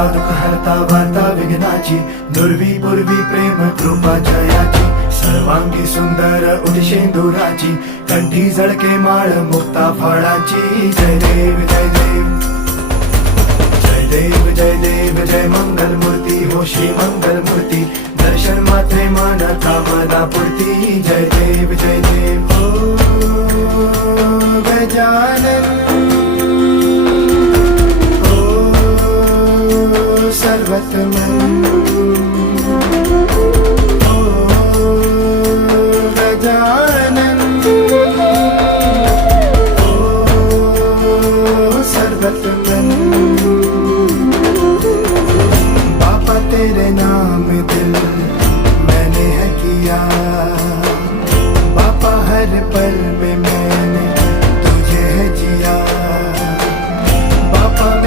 हरता दुःख हरता वार्ता विघ्नाची, दुर्वी पूर्वी प्रेम कृपा जयाची, सर्वांगी सुंदर उदिशेंदुराची, कंठी झळके माळ मुक्ता फळाची. जय देव जय देव जय देव जय देव जय मंगल मूर्ती हो श्री मंगल मूर्ती, दर्शन मात्रे मन कामना पूर्ती. जय देव जय देव हो गजानन सर्वतमन ओ गजानन ओ सर्वतमन. बापा तेरे नाम